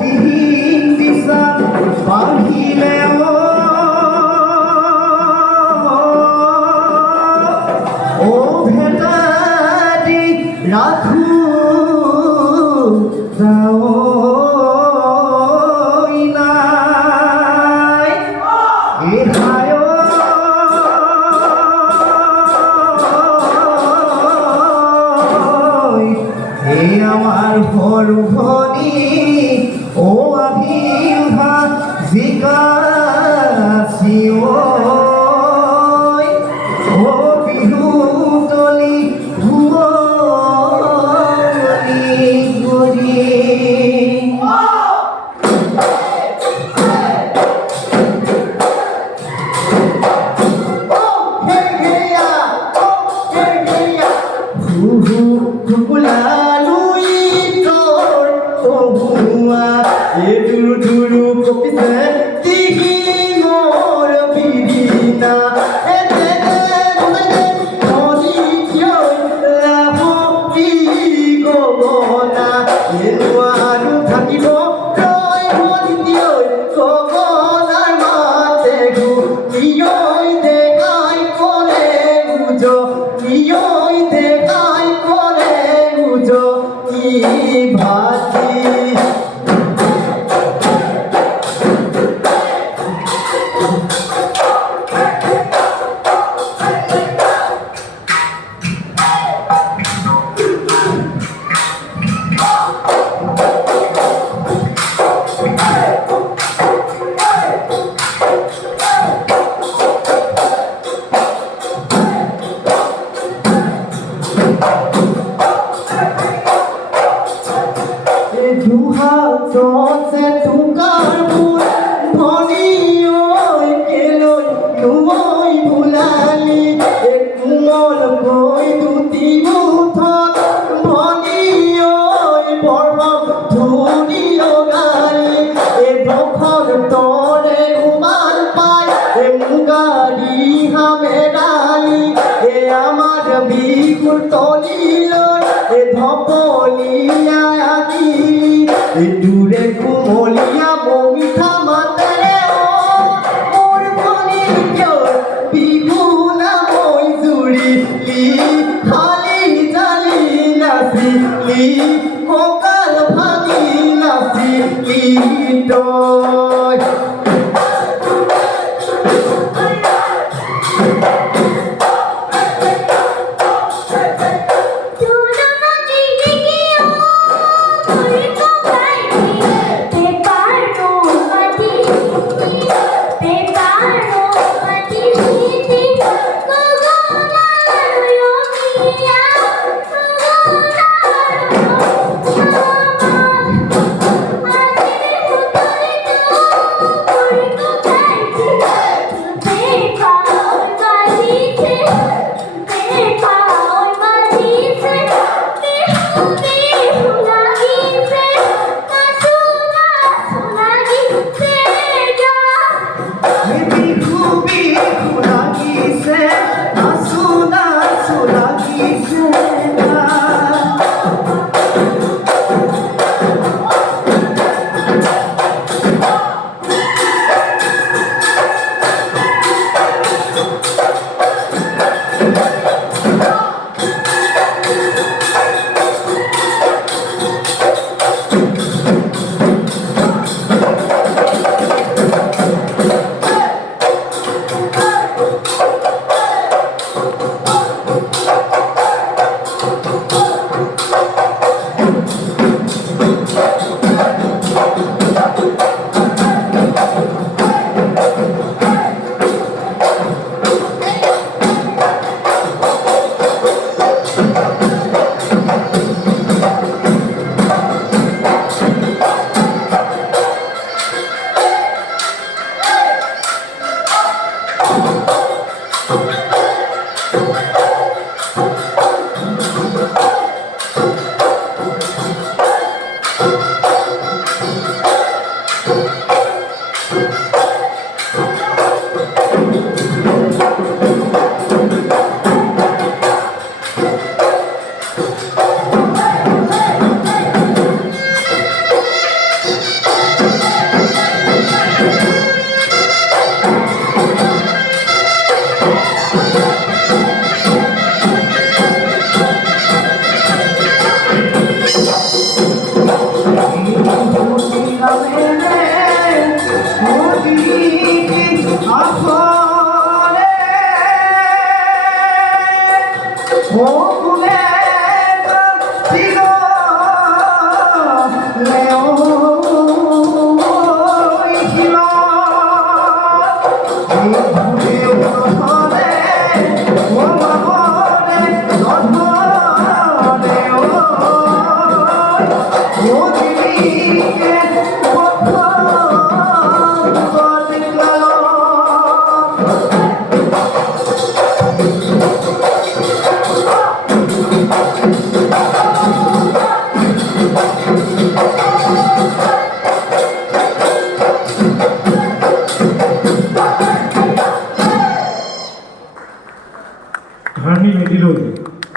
দিন দিছা বাহিলে ভেটা দি রাখো আমার ভর ভরি ও আভিভা জিকাছি ও বিহু তলি ভুৱনি গৰি Dulu dulu kopi setihi mor bidina Koni kyoy labo igogona Yenuaru thakibo koi honi kyoy kogonai mategu Niyoy dekai kore ujo Niyoy dekai kore ujo Ibati Duha tukar pun dhoni oi keloi nuoi bulali kumol koi duti muthot dhoni oi borham dhoni ogali dokhor tore umal pai mugari hamerali amar bikul toli loi dhopoliya দূরে কুমলিয়া মমিঠা মাতারে মোর ফলি কেউ বিহু না মই জুড়ি লি খালি জালি নাচি লি ককাল ভাঙি নাচি লি তই แล้ว